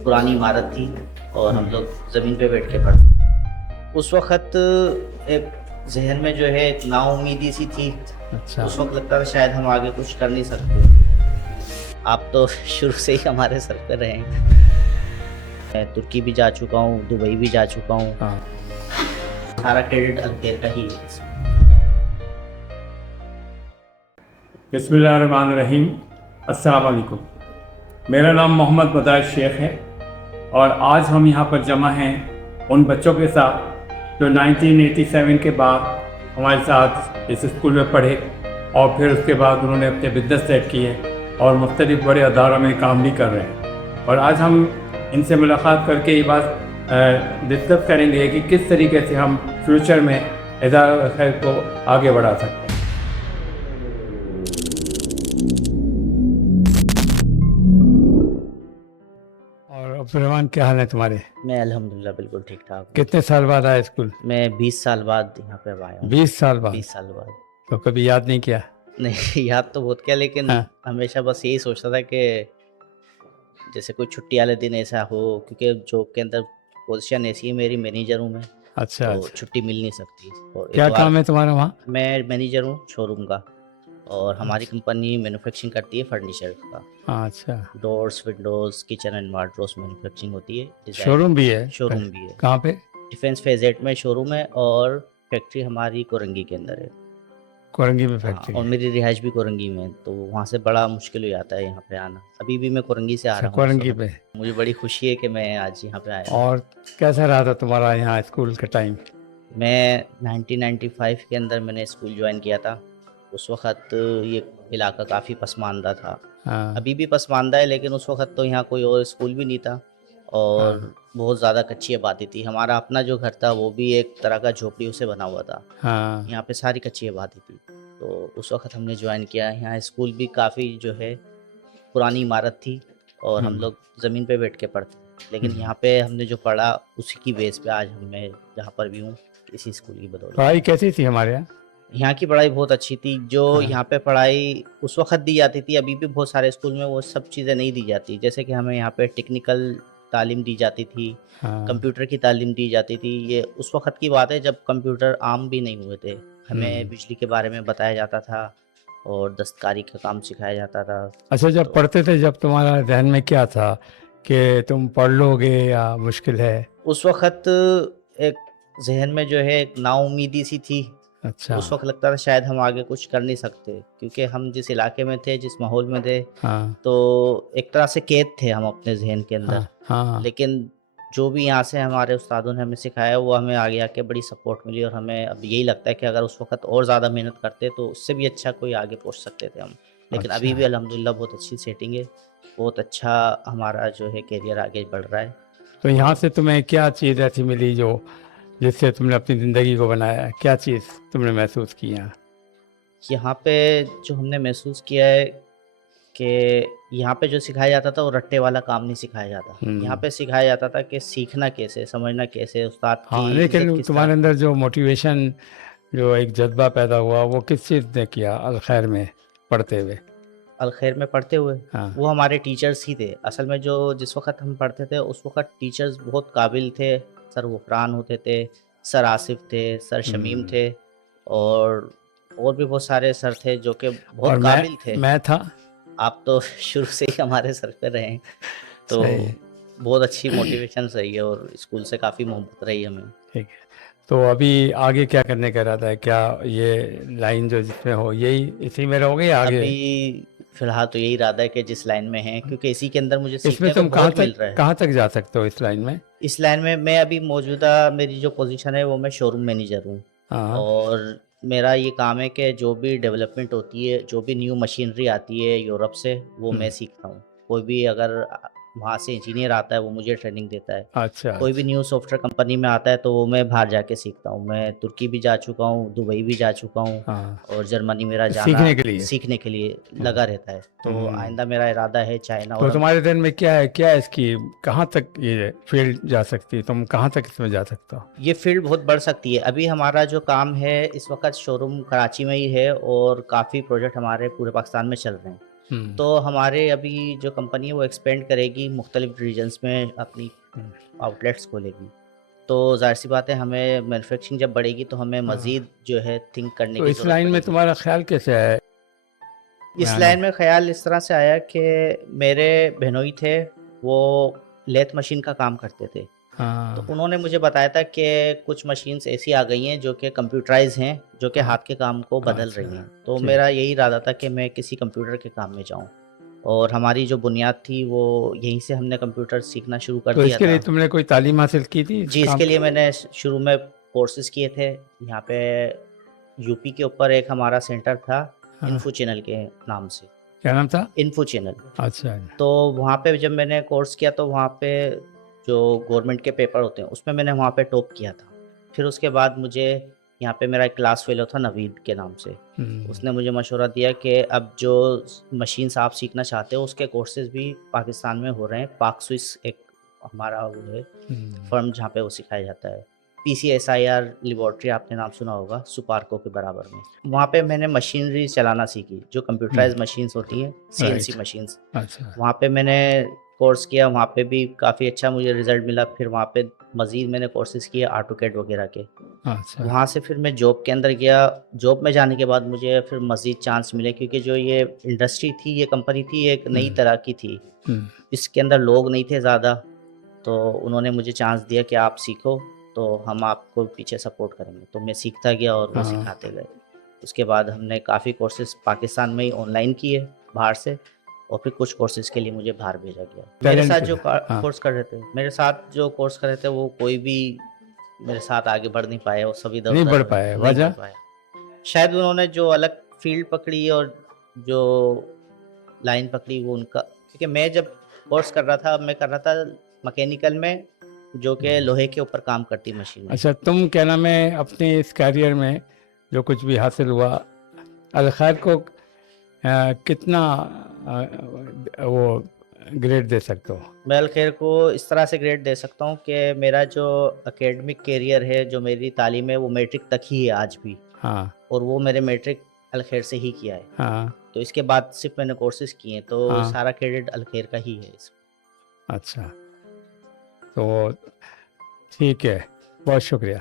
पुरानी इमारत थी और हम लोग ज़मीन पे बैठ के पढ़ते। उस वक़्त एक ज़हन में जो है एक नाउम्मीदी सी थी। अच्छा। उस वक़्त लगता था शायद हम आगे कुछ कर नहीं सकते। आप तो शुरू से ही हमारे सर पे रहे हैं। मैं तुर्की भी जा चुका हूँ, दुबई भी जा चुका हूँ। हाँ। सारा क्रेडिट अल्खैर का ही है। बिस्मिल्लाहिर्रहमानिर्रहीम। अस्सलाम वालेकुम। मेरा नाम मोहम्मद बदार शेख है और आज हम यहाँ पर जमा हैं उन बच्चों के साथ जो 1987 के बाद हमारे साथ इस स्कूल में पढ़े और फिर उसके बाद उन्होंने अपने बिजनेस सेट किए और मुख्तलिफ बड़े अदारों में काम भी कर रहे हैं। और आज हम इनसे मुलाकात करके ये बात डिस्कस करेंगे कि किस तरीके से हम फ्यूचर में इदारा खैर को आगे बढ़ा सकते हैं। और अब्दुर्रहमान, क्या हाल है तुम्हारे? मैं अल्हम्दुलिल्लाह बिल्कुल ठीक ठाक हूँ। कितने साल बाद आए स्कूल? मैं 20 साल बाद यहाँ पे अब आया हूँ। 20 साल बाद? 20 साल बाद। तो कभी याद नहीं किया? नहीं, याद तो बहुत किया, लेकिन हाँ। हमेशा बस यही सोचता था कि जैसे कोई छुट्टी वाले दिन ऐसा हो, क्योंकि जॉब के अंदर पोजीशन ऐसी है मेरी, मैनेजर हूँ मैं, अच्छा तो अच्छा। छुट्टी मिल नहीं सकती। और क्या इतवार काम है तुम्हारा वहाँ? मैं मैनेजर हूँ शोरूम का, और हमारी अच्छा। कंपनी मैन्युफैक्चरिंग करती है फर्नीचर का। अच्छा। Doors, Windows, kitchen and wardrobes manufacturing होती है। डिज़ाइन शोरूम भी है? शोरूम भी है। कहाँ पे? डिफेंस फेजेट में शोरूम है और फैक्ट्री हमारी कोरंगी के अंदर है। कोरंगी में हाँ, फैक्ट्री और है? मेरी रिहाइश भी कोरंगी में है, तो वहाँ से बड़ा मुश्किल हो जाता है यहाँ पे आना। अभी भी मैं कोरंगी से आ अच्छा, रहा हूँ इस कोरंगी वक़्त। पे। मुझे बड़ी खुशी है कि मैं आज यहाँ पे आया हूँ। और कैसा रहा था तुम्हारा यहाँ स्कूल का टाइम? मैं 1995 के अंदर मैंने स्कूल ज्वाइन किया था। उस वक़्त ये इलाका काफ़ी पसमानदा था। हाँ अभी भी पसमानदा है, लेकिन उस वक़्त तो यहाँ कोई और स्कूल भी नहीं था और हाँ बहुत ज़्यादा कच्ची आबादी थी। हमारा अपना जो घर था वो भी एक तरह का झोपड़ियों से बना हुआ था। हाँ। यहाँ पे सारी कच्ची आबादी थी। तो उस वक़्त हमने ज्वाइन किया। यहाँ स्कूल भी काफ़ी जो है पुरानी इमारत थी और हम लोग ज़मीन पे बैठ के पढ़ते थे। लेकिन यहाँ पे हमने जो पढ़ा उसी की बेस पे आज मैं जहाँ पर भी हूँ, इसी स्कूल की बदौलत। पढ़ाई कैसी थी हमारे यहाँ? यहाँ की पढ़ाई बहुत अच्छी थी। जो हाँ। यहाँ पे पढ़ाई उस वक़्त दी जाती थी, अभी भी बहुत सारे स्कूल में वो सब चीज़ें नहीं दी जाती। जैसे कि हमें यहाँ पे टेक्निकल तालीम दी जाती थी, हाँ। कंप्यूटर की तालीम दी जाती थी। ये उस वक़्त की बात है जब कंप्यूटर आम भी नहीं हुए थे। हमें बिजली के बारे में बताया जाता था और दस्तकारी का काम सिखाया जाता था। अच्छा, जब पढ़ते थे, जब तुम्हारा ध्यान में क्या था कि तुम पढ़ लोगे या मुश्किल है? उस वक़्त एक ज़हन में जो है एक नाउम्मीदी सी थी। अच्छा। उस वक़्त लगता था शायद हम आगे कुछ कर नहीं सकते, क्योंकि हम जिस इलाके में थे, जिस माहौल में थे, हाँ तो एक तरह से कैद थे हम अपने ज़हन के अंदर। हाँ हाँ। लेकिन जो भी यहाँ से हमारे उस्तादों ने हमें सिखाया, वो हमें आगे आके बड़ी सपोर्ट मिली और हमें अब यही लगता है कि अगर उस वक़्त और ज़्यादा मेहनत करते तो उससे भी अच्छा कोई आगे पहुँच सकते थे हम। लेकिन अभी भी अच्छा। अल्हम्दुलिल्लाह बहुत अच्छी सेटिंग है, बहुत अच्छा हमारा जो है करियर आगे बढ़ रहा है। तो यहाँ से तुम्हें क्या चीज़ ऐसी मिली जो जिससे तुमने अपनी ज़िंदगी को बनाया? क्या चीज़ तुमने महसूस की यहाँ? यहाँ पे जो हमने महसूस किया है कि यहाँ पे जो सिखाया जाता था वो रट्टे वाला काम नहीं सिखाया जाता। यहाँ पे सिखाया जाता था कि सीखना कैसे, समझना कैसे, उस्ताद की हाँ, इज़्ज़त लेकिन किस तुम्हारे तरह। अंदर जो मोटिवेशन, जो एक जज्बा पैदा हुआ, वो किस चीज़ ने किया अलखैर में पढ़ते हुए? अलखैर में पढ़ते हुए हाँ। वो हमारे टीचर्स ही थे। असल में जो जिस वक़्त हम पढ़ते थे उस वक़्त टीचर्स बहुत काबिल थे। सर गुफरान होते थे, सर आसिफ थे, सर शमीम थे और भी बहुत सारे सर थे जो कि बहुत और काबिल थे। मैं था। आप तो शुरू से ही हमारे सर पे रहे हैं, तो सही है। बहुत अच्छी मोटिवेशन रही है और स्कूल से काफ़ी मोहब्बत रही हमें। ठीक है। तो अभी आगे क्या करने का इरादा है? क्या ये लाइन जो जिसमें हो, यही इसी में रहोगे या आगे? अभी फ़िलहाल तो यही इरादा है कि जिस लाइन में हैं, क्योंकि इसी के अंदर मुझे इसमें सीखने को तुम बहुत मिल रहा है। कहाँ तक जा सकते हो इस लाइन में? इस लाइन में मैं अभी मौजूदा मेरी जो पोजीशन है वो मैं शोरूम मैनेजर हूँ। हाँ। और मेरा ये काम है कि जो भी डेवलपमेंट होती है, जो भी न्यू मशीनरी आती है यूरोप से, वो मैं सीखता हूँ। कोई भी अगर वहाँ से इंजीनियर आता है वो मुझे ट्रेनिंग देता है। अच्छा कोई भी न्यू सॉफ्टवेयर कंपनी में आता है तो वो मैं बाहर जाके सीखता हूँ। मैं तुर्की भी जा चुका हूँ, दुबई भी जा चुका हूँ हाँ। और जर्मनी मेरा जाना सीखने के लिए। लगा रहता है। तो आइंदा मेरा इरादा है चाइना तो और तुम्हारे दिन में क्या है, क्या है इसकी, कहाँ तक ये फील्ड जा सकती है? तुम कहाँ तक इसमें जा सकते हो? ये फील्ड बहुत बढ़ सकती है। अभी हमारा जो काम है इस वक़्त शोरूम कराची में ही है और काफ़ी प्रोजेक्ट हमारे पूरे पाकिस्तान में चल रहे हैं। तो हमारे अभी जो कंपनी है वो एक्सपेंड करेगी, मुख्तलिफ रीजन्स में अपनी आउटलेट्स खोलेगी। तो ज़ाहिर सी बात है, हमें मैन्युफैक्चरिंग जब बढ़ेगी तो हमें मज़ीद जो है थिंक करने तो की इस ज़रूरत लाइन में पड़ेगी। तुम्हारा ख्याल कैसे है? इस मैं लाइन में ख्याल इस तरह से आया कि मेरे बहनोई थे, वो लेथ मशीन का काम करते थे। तो हाँ उन्होंने मुझे बताया था कि कुछ मशीन्स ऐसी आ गई हैं जो कि कंप्यूटराइज हैं, जो कि हाँ, हाथ के काम को बदल अच्छा, रही हैं। तो ठीक। मेरा यही इरादा था कि मैं किसी कंप्यूटर के काम में जाऊं, और हमारी जो बुनियाद थी वो यहीं से हमने कंप्यूटर सीखना शुरू कर तो दिया इसके था। लिए तुमने कोई तालीम हासिल की थी इस जी, काम इसके लिए की? मैंने शुरू में कोर्सेज किए थे। यहाँ पे यूपी के ऊपर एक हमारा सेंटर था, हाँ, इन्फो चैनल के नाम से, क्या नाम था? Info channel. अच्छा, तो वहाँ पे जब मैंने कोर्स किया तो वहाँ पे जो गवर्नमेंट के पेपर होते हैं उसमें मैंने वहाँ पे टॉप किया था। फिर उसके बाद मुझे यहाँ पे मेरा एक क्लास फेलो था नवीद के नाम से, उसने मुझे मशवरा दिया कि अब जो मशीन्स आप सीखना चाहते हो उसके कोर्सेज भी पाकिस्तान में हो रहे हैं। पाक स्विस एक हमारा वो है फर्म जहाँ पे वो सिखाया जाता है। PCSIR लेबॉर्ट्री आपने नाम सुना होगा, सुपार्को के बराबर में। वहाँ पे मैंने मशीनरी चलाना सीखी, जो कंप्यूटराइज मशीन्स होती हैं, CNC राइट, मशीन्स। अच्छा, वहाँ पे मैंने कोर्स किया, वहाँ पे भी काफ़ी अच्छा मुझे रिज़ल्ट मिला। फिर वहाँ पे मज़ीद मैंने कोर्सेज़ किए ऑटोकैड वगैरह के। अच्छा, वहाँ से फिर मैं जॉब के अंदर गया। जॉब में जाने के बाद मुझे फिर मज़ीद चांस मिले, क्योंकि जो ये इंडस्ट्री थी, ये कंपनी थी, ये एक नई तरह की थी। इसके अंदर लोग नहीं थे ज़्यादा, तो उन्होंने मुझे चांस दिया कि आप सीखो, तो हम आपको पीछे सपोर्ट करेंगे। तो मैं सीखता गया और वो हाँ, सिखाते गए। उसके बाद हमने काफ़ी कोर्सेज़ पाकिस्तान में ही ऑनलाइन किए बाहर से, और फिर कुछ कोर्सेज़ के लिए मुझे बाहर भेजा गया। मेरे टैलेंट साथ के जो लिए, हाँ, कोर्स कर रहे थे, वो कोई भी मेरे साथ आगे बढ़ नहीं पाया, वो सब नहीं इधर-उधर बढ़ हो गए, पाए, नहीं बढ़ वजह? पाया। शायद उन्होंने जो अलग फ़ील्ड पकड़ी और जो लाइन पकड़ी वो उनका, क्योंकि मैं जब कोर्स कर रहा था, मैं कर रहा था मैकेनिकल में, जो कि लोहे के ऊपर काम करती मशीनें। अच्छा, तुम क्या नाम है अपने इस कैरियर में जो कुछ भी हासिल हुआ, अलखैर को कितना वो ग्रेड दे सकते हो? मैं अलखैर को इस तरह से ग्रेड दे सकता हूँ कि मेरा जो एकेडमिक करियर है, जो मेरी तालीम है, वो मैट्रिक तक ही है आज भी, हाँ, और वो मेरे मैट्रिक अलखैर से ही किया है। हाँ, तो इसके बाद सिर्फ मैंने कोर्सेज किए हैं, तो हाँ, सारा क्रेडिट अलखैर का ही है इसमें। अच्छा, तो ठीक है, बहुत शुक्रिया।